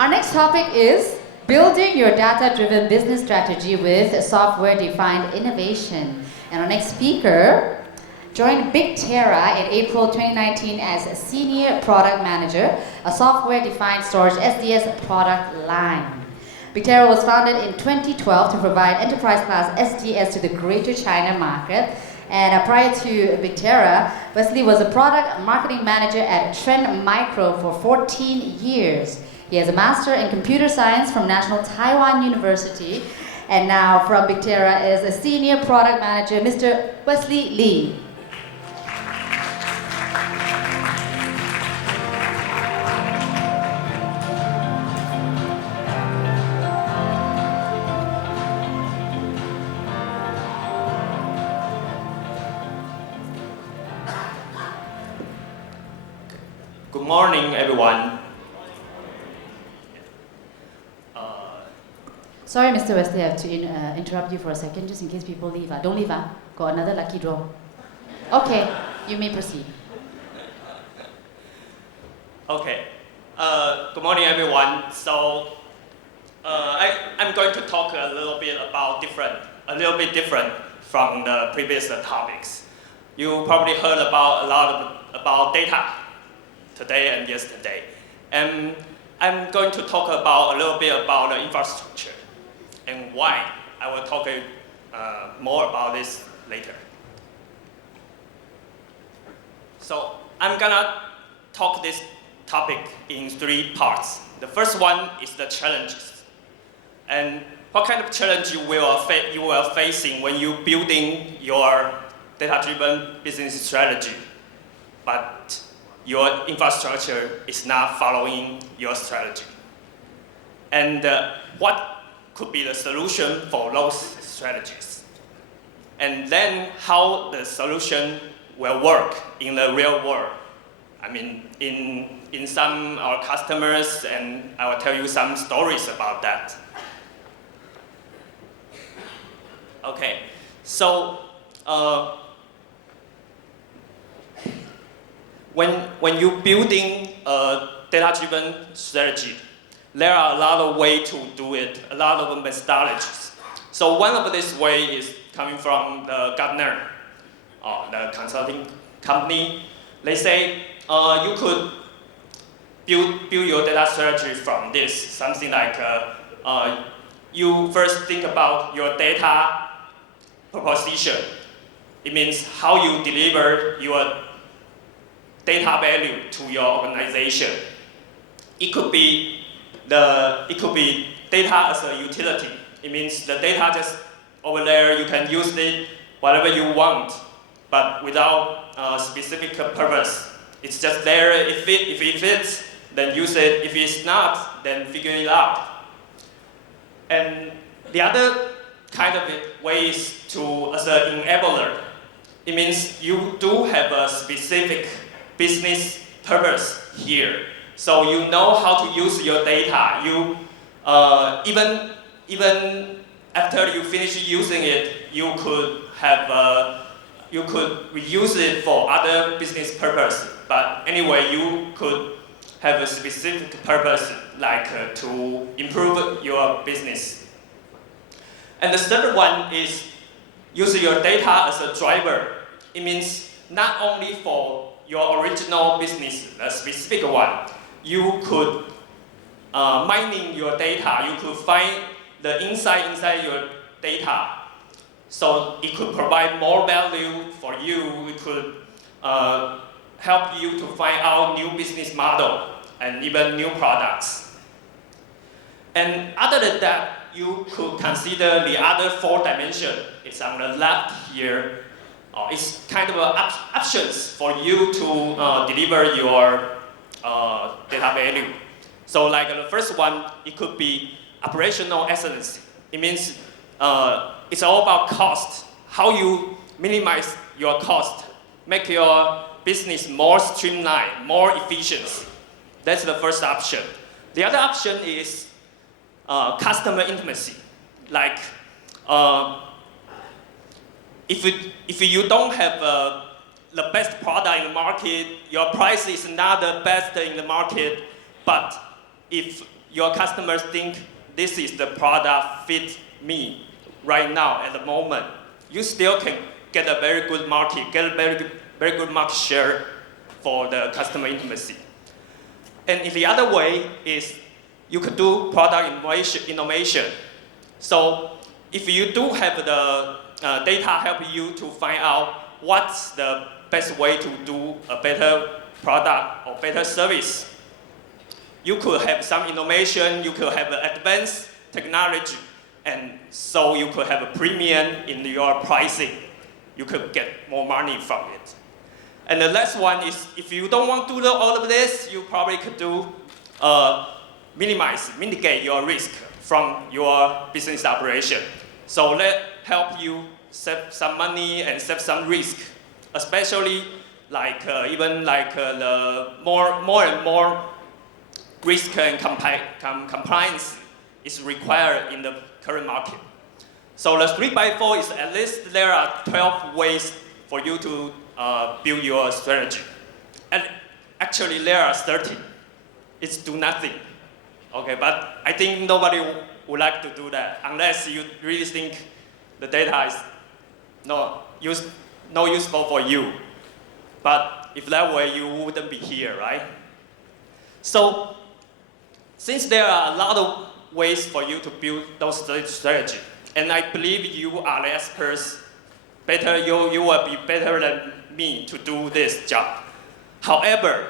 Our next topic is building your data-driven business strategy with software-defined innovation. And our next speaker joined BIGTERA in April 2019 as a Senior Product Manager, a software-defined storage SDS product line. BIGTERA was founded in 2012 to provide enterprise-class SDS to the Greater China market. And prior to BIGTERA, Wesley was a product marketing manager at Trend Micro for 14 years. He has a master in computer science from National Taiwan University, and now from BIGTERA is a senior product manager, Mr. Wesley Lee. Good morning, everyone. Sorry, Mr. Wesley, I have to interrupt you for a second, just in case people leave. Don't leave, got another lucky draw. Okay, you may proceed. Okay. Good morning, everyone. So, I'm going to talk a little bit different from the previous topics. You probably heard about a lot about data today and yesterday, and I'm going to talk about a little bit about the infrastructure and why. I will talk more about this later. So I'm gonna talk this topic in 3 parts. The first one is the challenges, and what kind of challenge you are facing when you're building your data-driven business strategy, but your infrastructure is not following your strategy. And what could be the solution for those strategies? And then how the solution will work in the real world. I mean, in some our customers, and I will tell you some stories about that. Okay, so when you're building a data-driven strategy, there are a lot of ways to do it, a lot of methodologies. So one of this way is coming from the Gartner, the consulting company. They say you could build your data strategy from this, something like you first think about your data proposition. It means how you deliver your data value to your organization. It could be data as a utility. It means the data just over there, you can use it whatever you want, but without a specific purpose. It's just there. If it fits, then use it. If it's not, then figure it out. And the other kind of way is as an enabler. It means you do have a specific business purpose here. So you know how to use your data. You even after you finish using it, you could reuse it for other business purpose. But anyway, you could have a specific purpose, like to improve your business. And the third one is use your data as a driver. It means not only for your original business, a specific one. You could mining your data. You could find the insight inside your data, so it could provide more value for you. It could help you to find out new business model and even new products. And other than that, you could consider the other 4 dimensions. It's on the left here. It's kind of options for you to deliver your data value. So like the first one, it could be operational excellence. It means it's all about cost. How you minimize your cost, make your business more streamlined, more efficient. That's the first option. The other option is customer intimacy. Like if you don't have the best product in the market, your price is not the best in the market, but if your customers think this is the product fit me right now at the moment, you still can get a very good market, get a very good market share for the customer intimacy. And the other way is you could do product innovation. So if you do have the data help you to find out what's the best way to do a better product or better service, you could have some innovation, you could have advanced technology, and so you could have a premium in your pricing. You could get more money from it. And the last one is, if you don't want to do all of this, you probably could do mitigate your risk from your business operation. So that help you save some money and save some risk, especially the more and more risk and compliance is required in the current market. So the 3x4 is at least there are 12 ways for you to build your strategy. And actually there are 30. It's do nothing. Okay, but I think nobody would like to do that unless you really think the data is not useful for you. But if that way, you wouldn't be here, right? So since there are a lot of ways for you to build those strategy, and I believe you are the experts, you will be better than me to do this job. However,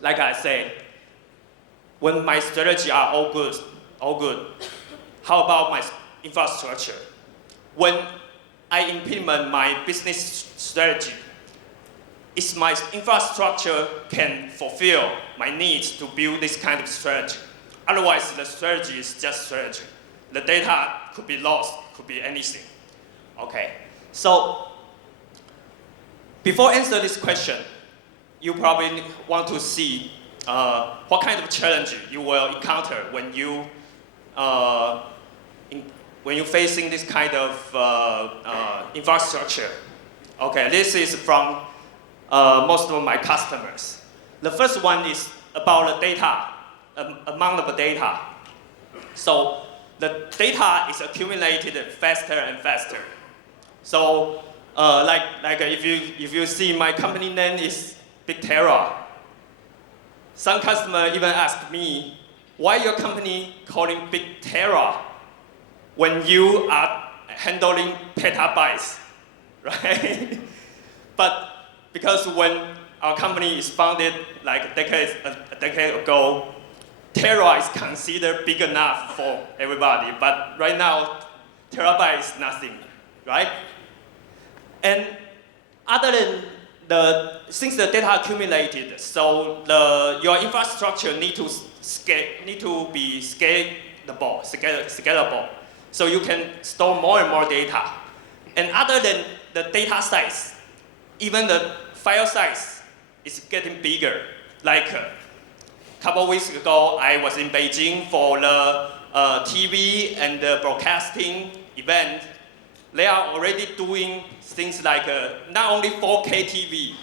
like I said, when my strategy are all good, how about my infrastructure? When I implement my business strategy, is my infrastructure can fulfill my needs to build this kind of strategy. Otherwise, the strategy is just strategy. The data could be lost, could be anything. Okay, so before answer this question, you probably want to see what kind of challenge you will encounter when you're facing this kind of infrastructure. Okay, this is from most of my customers. The first one is about the data, amount of data. So the data is accumulated faster and faster. So if you see my company name is BIGTERA, some customer even ask me, why your company calling BIGTERA when you are handling petabytes, right? But because when our company is founded like a decade ago, Tera is considered big enough for everybody. But right now, terabyte is nothing, right? And other than since the data accumulated, so your infrastructure need to be scalable, so you can store more and more data. And other than the data size, even the file size is getting bigger. Like a couple weeks ago, I was in Beijing for the TV and the broadcasting event. They are already doing things like not only 4K TV,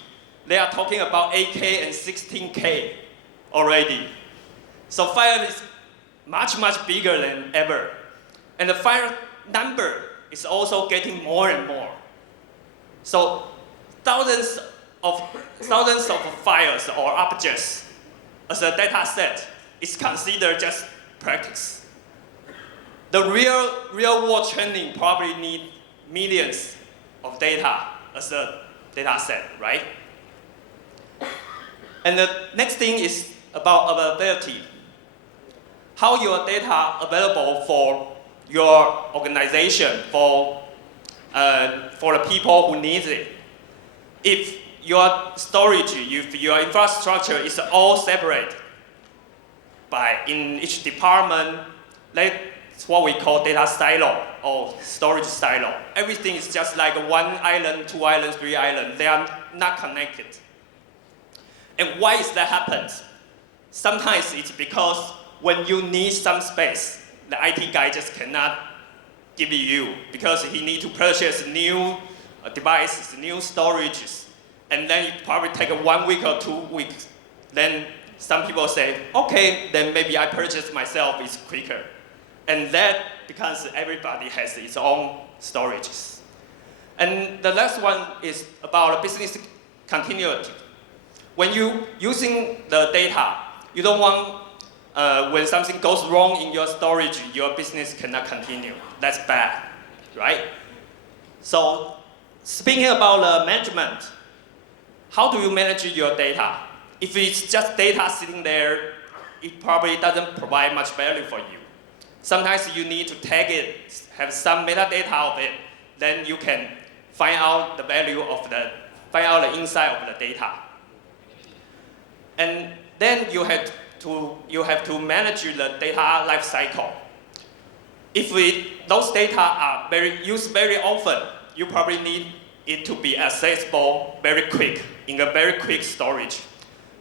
they are talking about 8K and 16K already. So file is much, much bigger than ever. And the file number is also getting more and more. So thousands of files or objects as a data set is considered just practice. The real world training probably need millions of data as a data set, right? And the next thing is about availability. How your data available for your organization, for the people who need it. If your storage, if your infrastructure is all separate in each department, that's what we call data silo or storage silo. Everything is just like one island, two islands, three islands. They are not connected. And why is that happens? Sometimes it's because when you need some space, the IT guy just cannot give you because he need to purchase new devices, new storages, and then it probably take 1 week or 2 weeks. Then some people say, okay, then maybe I purchase myself, it's quicker. And that because everybody has its own storages. And the last one is about business continuity. When you using the data, you don't want, when something goes wrong in your storage, your business cannot continue. That's bad, right? So speaking about management, how do you manage your data? If it's just data sitting there, it probably doesn't provide much value for you. Sometimes you need to tag it, have some metadata of it, then you can find out the value of find out the inside of the data. And then you have to manage the data life cycle. If those data are used very often, you probably need it to be accessible very quick, in a very quick storage.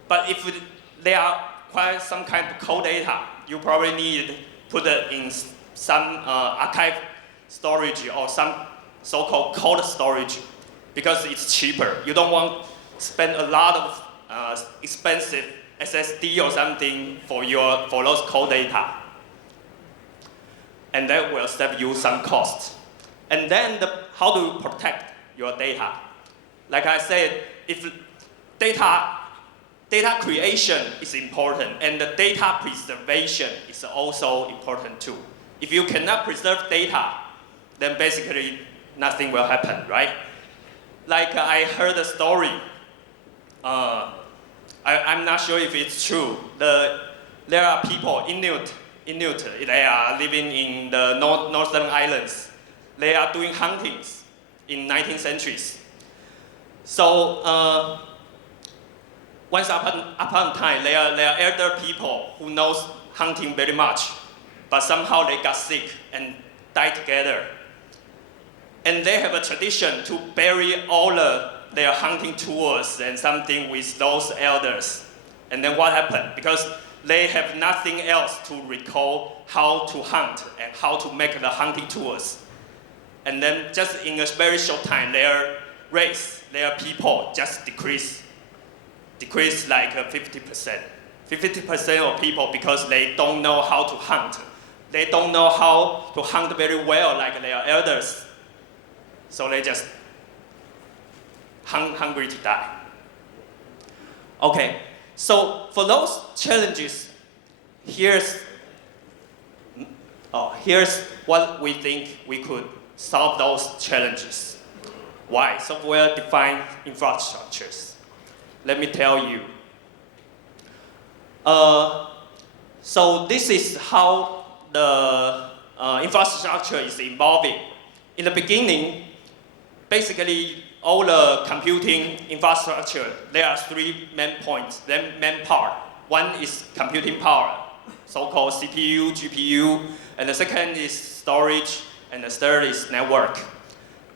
But if they are quite some kind of cold data, you probably need to put it in some archive storage or some so-called cold storage because it's cheaper. You don't want to spend a lot of expensive SSD or something for those cold data. And that will save you some cost. And then how do you protect your data? Like I said, if data creation is important and the data preservation is also important too. If you cannot preserve data, then basically nothing will happen, right? Like I heard a story, I'm not sure if it's true. There are people, Inuit, they are living in the northern islands. They are doing huntings in 19th centuries. So once upon a time, there are elder people who knows hunting very much, but somehow they got sick and died together. And they have a tradition to bury all their hunting tools and something with those elders. And then what happened? Because they have nothing else to recall how to hunt and how to make the hunting tools. And then just in a very short time, their race, their people just decrease like 50%. 50% of people because they don't know how to hunt. They don't know how to hunt very well like their elders. So they just hungry to die. Okay, so for those challenges, here's what we think we could solve those challenges. Why? Software-defined infrastructures. Let me tell you. So this is how the infrastructure is evolving. In the beginning, basically all the computing infrastructure, there are three main points, main part. One is computing power, so-called CPU, GPU, and the second is storage, and the third is network.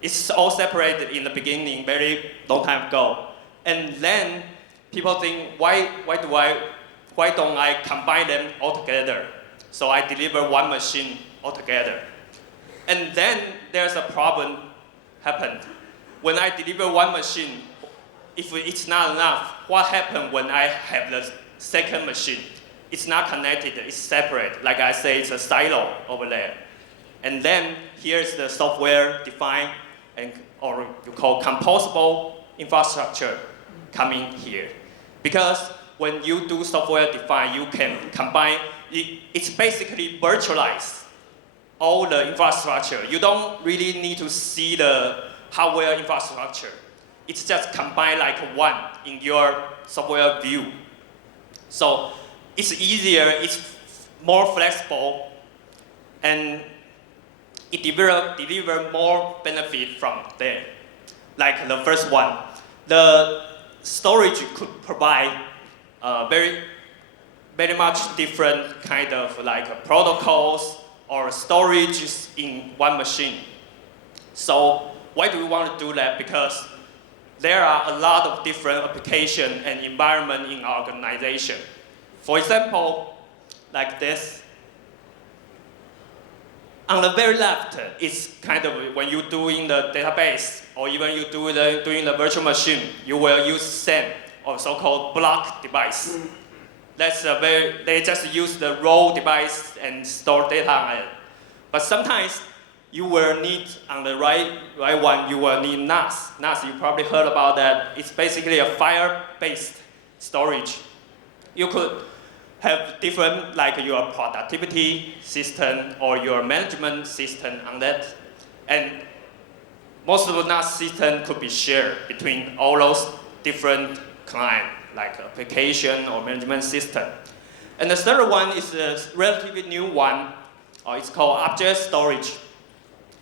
It's all separated in the beginning, very long time ago. And then people think, why don't I combine them all together? So I deliver one machine altogether. And then there's a problem happened. When I deliver one machine, if it's not enough, what happens when I have the second machine? It's not connected, it's separate. Like I say, it's a silo over there. And then here's the software-defined or you call composable infrastructure coming here. Because when you do software-defined, you can combine, it's basically virtualized all the infrastructure. You don't really need to see the hardware infrastructure. It's just combined like one in your software view. So it's easier, it's more flexible, and it deliver more benefit from there. Like the first one, the storage could provide very much different kind of like protocols or storages in one machine. So why do we want to do that? Because there are a lot of different application and environment in our organization. For example, like this. On the very left, it's kind of when you're doing the database or even you doing the virtual machine, you will use SAM or so-called block device. They just use the raw device and store data on it. But sometimes you will need, on the right one, you will need NAS. NAS, you probably heard about that. It's basically a file-based storage. You could have different, like your productivity system or your management system on that. And most of the NAS system could be shared between all those different clients, like application or management system. And the third one is a relatively new one. It's called object storage.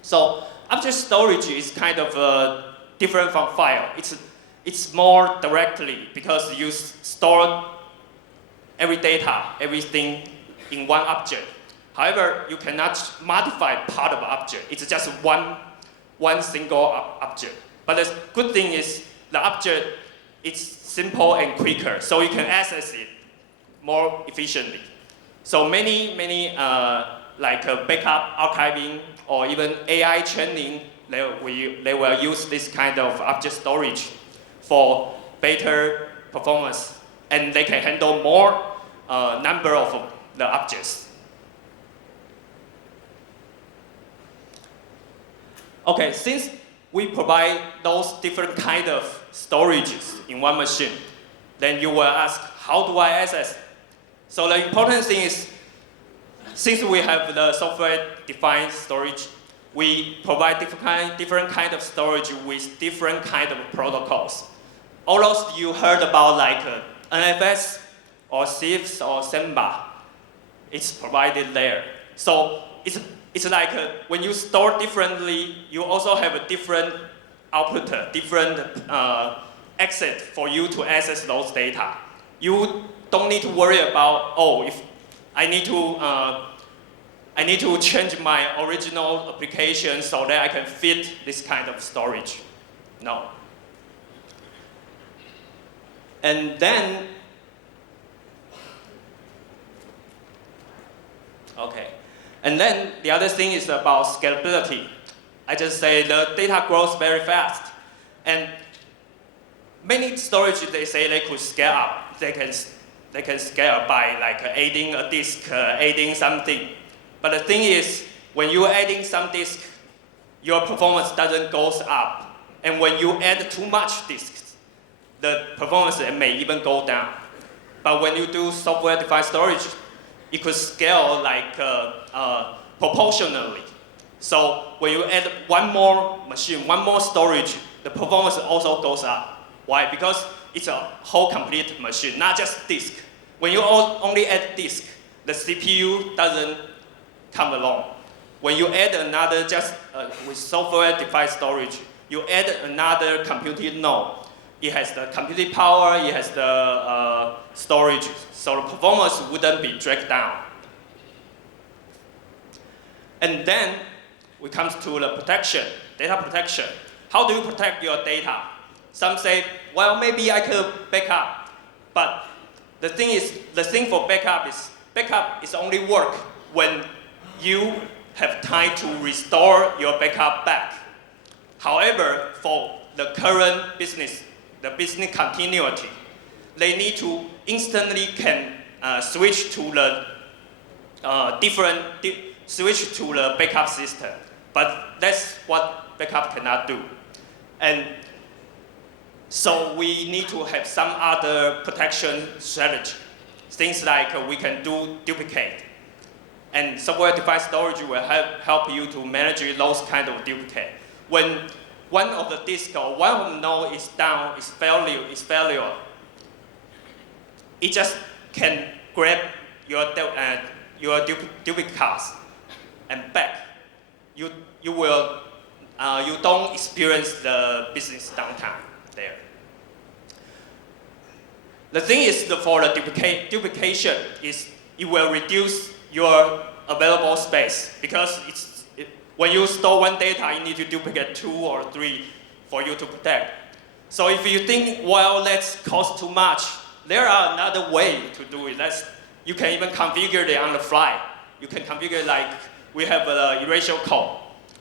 So object storage is kind of different from file. It's more directly because you store everything in one object. However, you cannot modify part of the object. It's just one single object. But the good thing is the object is simple and quicker, so you can access it more efficiently. So many like backup archiving or even AI training, they will use this kind of object storage for better performance, and they can handle more number of the objects. Okay, since we provide those different kind of storages in one machine, then you will ask, how do I access? So the important thing is, since we have the software-defined storage, we provide different kind of storage with different kind of protocols. All those you heard about, like NFS or CIFS or Samba, it's provided there. So it's like when you store differently, you also have a different output, different exit for you to access those data. You don't need to worry about, if I need to change my original application so that I can fit this kind of storage. No. And then, And then the other thing is about scalability. I just say the data grows very fast. And many storage, they say they could scale up. They can scale by like adding a disk, adding something. But the thing is, when you're adding some disk, your performance doesn't go up. And when you add too much disks, the performance may even go down. But when you do software-defined storage, it could scale like proportionally. So when you add one more machine, one more storage, the performance also goes up. Why? Because it's a whole complete machine, not just disk. When you only add disk, the CPU doesn't come along. When you add another, with software-defined storage, you add another computing node. It has the computing power, it has the storage, so the performance wouldn't be dragged down. And then we come to the protection, data protection. How do you protect your data? Some say, well, maybe I could back up. But the thing for backup is only work when you have time to restore your backup back. However, for the current business, the business continuity, they need to instantly can switch to the switch to the backup system. But that's what backup cannot do. And so we need to have some other protection strategy. Things like we can do duplicate. And software-defined storage will help you to manage those kind of duplicate. When one of the disks or one of the node is down, is failure, it just can grab your duplicates and back. You don't experience the business downtime there. The thing is, for the duplication is it will reduce your available space, because when you store one data, you need to duplicate 2 or 3 for you to protect. So if you think, well, that's cost too much, there are another way to do it. You can even configure it on the fly. You can configure like we have an erasure code.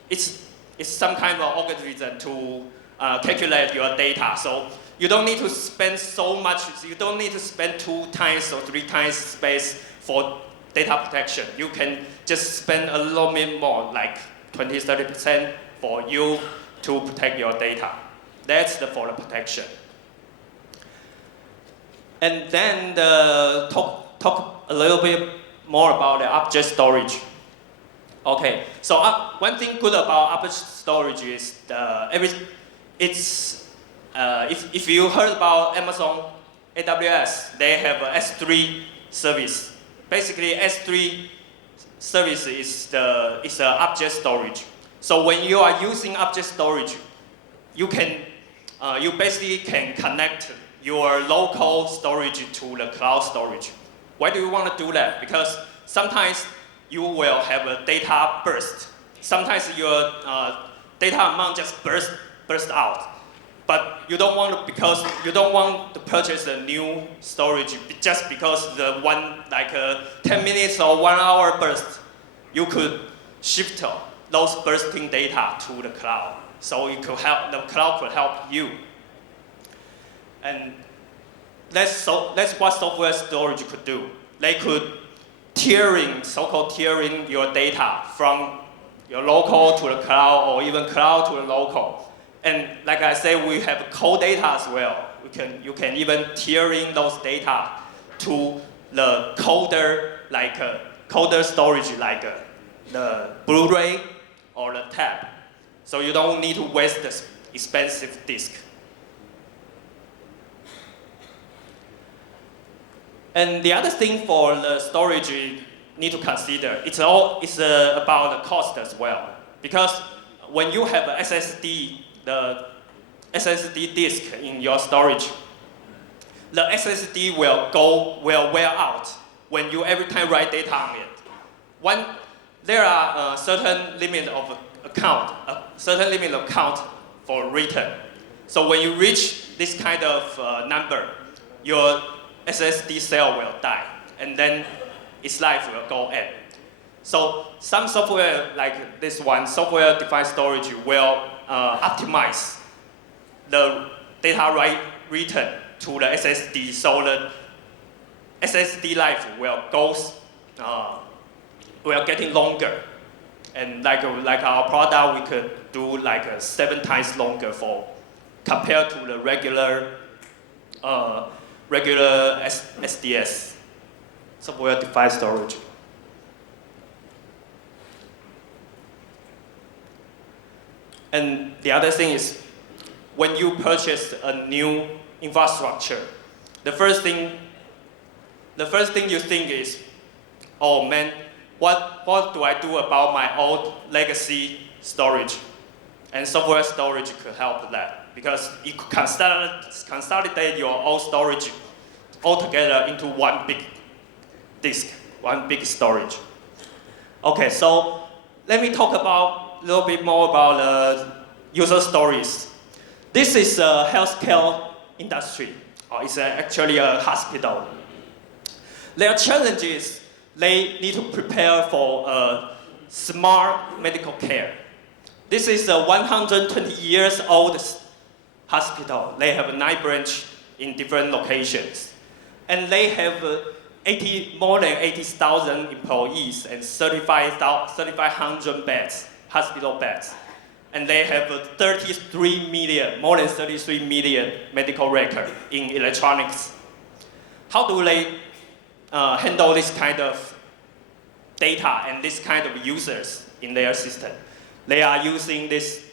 It's some kind of algorithm to calculate your data. So you don't need to spend so much, you don't need to spend 2 times or 3 times space for data protection. You can just spend a little bit more, like 20–30% for you to protect your data. That's for the protection. And then talk a little bit more about the object storage. Okay, so one thing good about object storage is if you heard about Amazon AWS, they have a S3 service. Basically, S3 service is the object storage. So when you are using object storage, you basically can connect your local storage to the cloud storage. Why do you want to do that? Because sometimes you will have a data burst. Sometimes your data amount just burst out. But you don't want to purchase a new storage just because the one, like 10 minutes or 1 hour burst. You could shift those bursting data to the cloud. So the cloud could help you. And that's what software storage could do. They could so-called tiering your data from your local to the cloud, or even cloud to the local. And like I said, we have cold data as well. You can even tiering those data to the colder storage, like the Blu-ray or the tab. So you don't need to waste the expensive disk. And the other thing for the storage you need to consider, it's about the cost as well. Because when you have an the SSD disk in your storage, the SSD will wear out when you every time write data on it. There are a certain limit of count for return. So when you reach this kind of number, your SSD cell will die, and then its life will go end. So some software like this one, software-defined storage, will optimize the data return to the SSD, so the SSD life will getting longer. And like our product, we could do 7 times longer compared to the regular SDS, software-defined storage. And the other thing is, when you purchase a new infrastructure, the first thing you think is, oh man, what do I do about my old legacy storage? And software storage could help that, because it could consolidate your old storage all together into one big disk, one big storage. Okay, so let me talk a little bit more about the user stories. This is a healthcare industry. It's actually a hospital. Their challenge is they need to prepare for a smart medical care. This is a 120 years old hospital. They have 9 branches in different locations. And they have more than 80,000 employees and 3,500 beds, hospital beds. And they have more than 33 million medical records in electronics. How do they handle this kind of data and this kind of users in their system? They are using this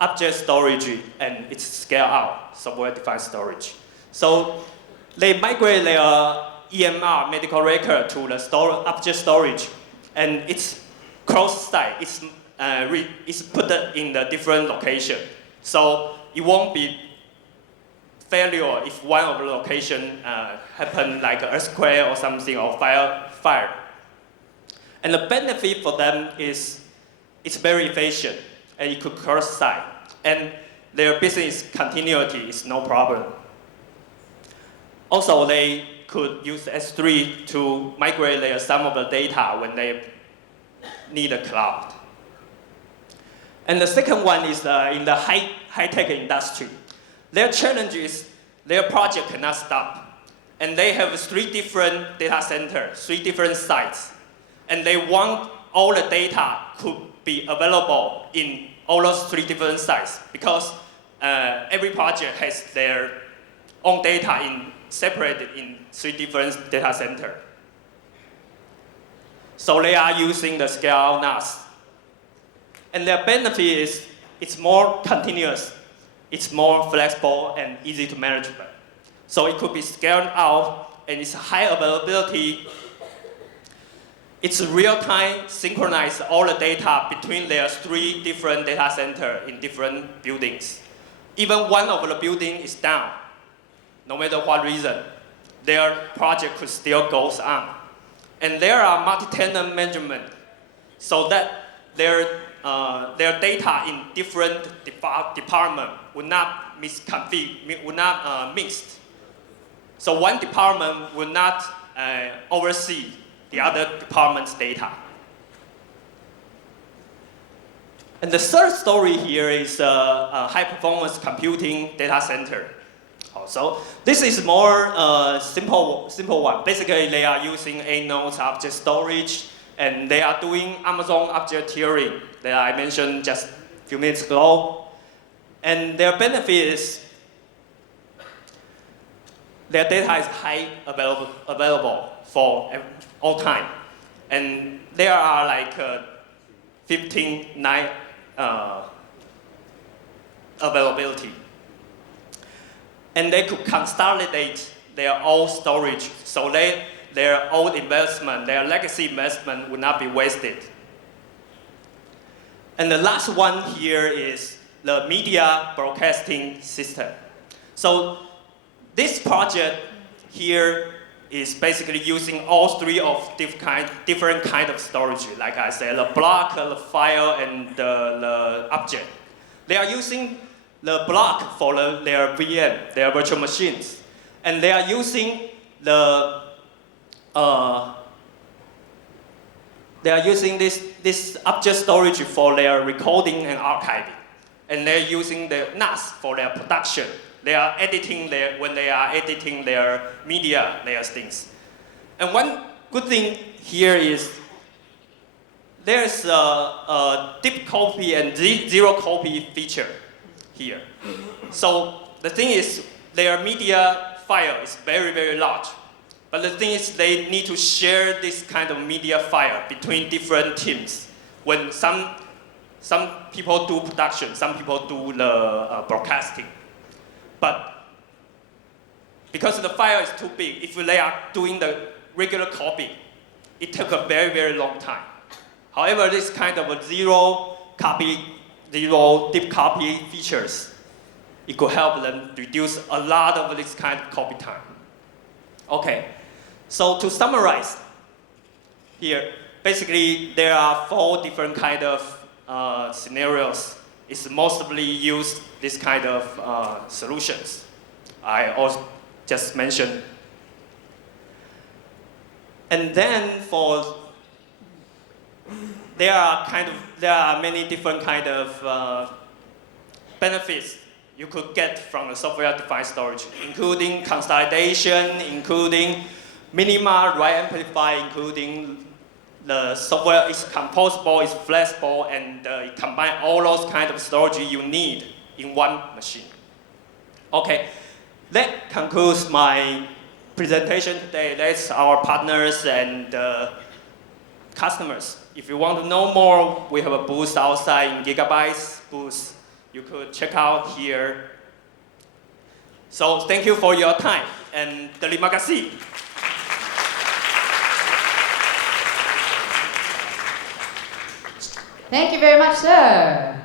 object storage, and it's scale out, software-defined storage. So they migrate their EMR, medical record, to the object storage, and it's cross-site. It's put in the different location. So it won't be failure if one of the location happen like an earthquake or something, or fire. And the benefit for them is it's very efficient, and it could cross-site, and their business continuity is no problem. Also, they could use S3 to migrate some of the data when they need a cloud. And the second one is in the high-tech industry. Their challenge is their project cannot stop. And they have 3 different data centers, 3 different sites. And they want all the data could be available in all those 3 different sites because every project has their own data separated in 3 different data centers. So they are using the scale NAS. And their benefit is it's more continuous, it's more flexible and easy to manage. So it could be scaled out and it's high availability. It's real-time synchronize all the data between their 3 different data centers in different buildings. Even one of the buildings is down, no matter what reason, their project could still go on. And there are multi-tenant management, so that their data in different departments would not mixed. So one department will not oversee the other department's data. And the third story here is a high-performance computing data center. Also, this is more simple one. Basically, they are using A-nodes object storage, and they are doing Amazon object tiering that I mentioned just a few minutes ago. And their benefit is their data is high available for all time. And there are like 15 availability. And they could consolidate their old storage, so their old investment, their legacy investment would not be wasted. And the last one here is the media broadcasting system. So this project here is basically using all 3 of different kind of storage. Like I said, the block, the file, and the object. They are using the block for their VM, their virtual machines. And they are using this object storage for their recording and archiving. And they're using the NAS for their production. They are editing when they are editing their media, their things. And one good thing here is there's a deep copy and zero copy feature here. So the thing is their media file is very, very large. But the thing is they need to share this kind of media file between different teams. When some people do production, some people do the broadcasting. But because the file is too big, if they are doing the regular copy, it took a very, very long time. However, this kind of zero deep copy features, it could help them reduce a lot of this kind of copy time. Okay, so to summarize here, basically there are 4 different kind of scenarios. It's mostly used this kind of solutions I also just mentioned. And then there are many different kind of benefits you could get from the software-defined storage, including consolidation, including minimal write amplify, including the software is composable, is flexible, and it combines all those kind of storage you need in one machine. Okay, that concludes my presentation today. That's our partners and customers. If you want to know more, we have a booth outside in Gigabytes booth. You could check out here. So thank you for your time, and terima kasih. Thank you very much, sir.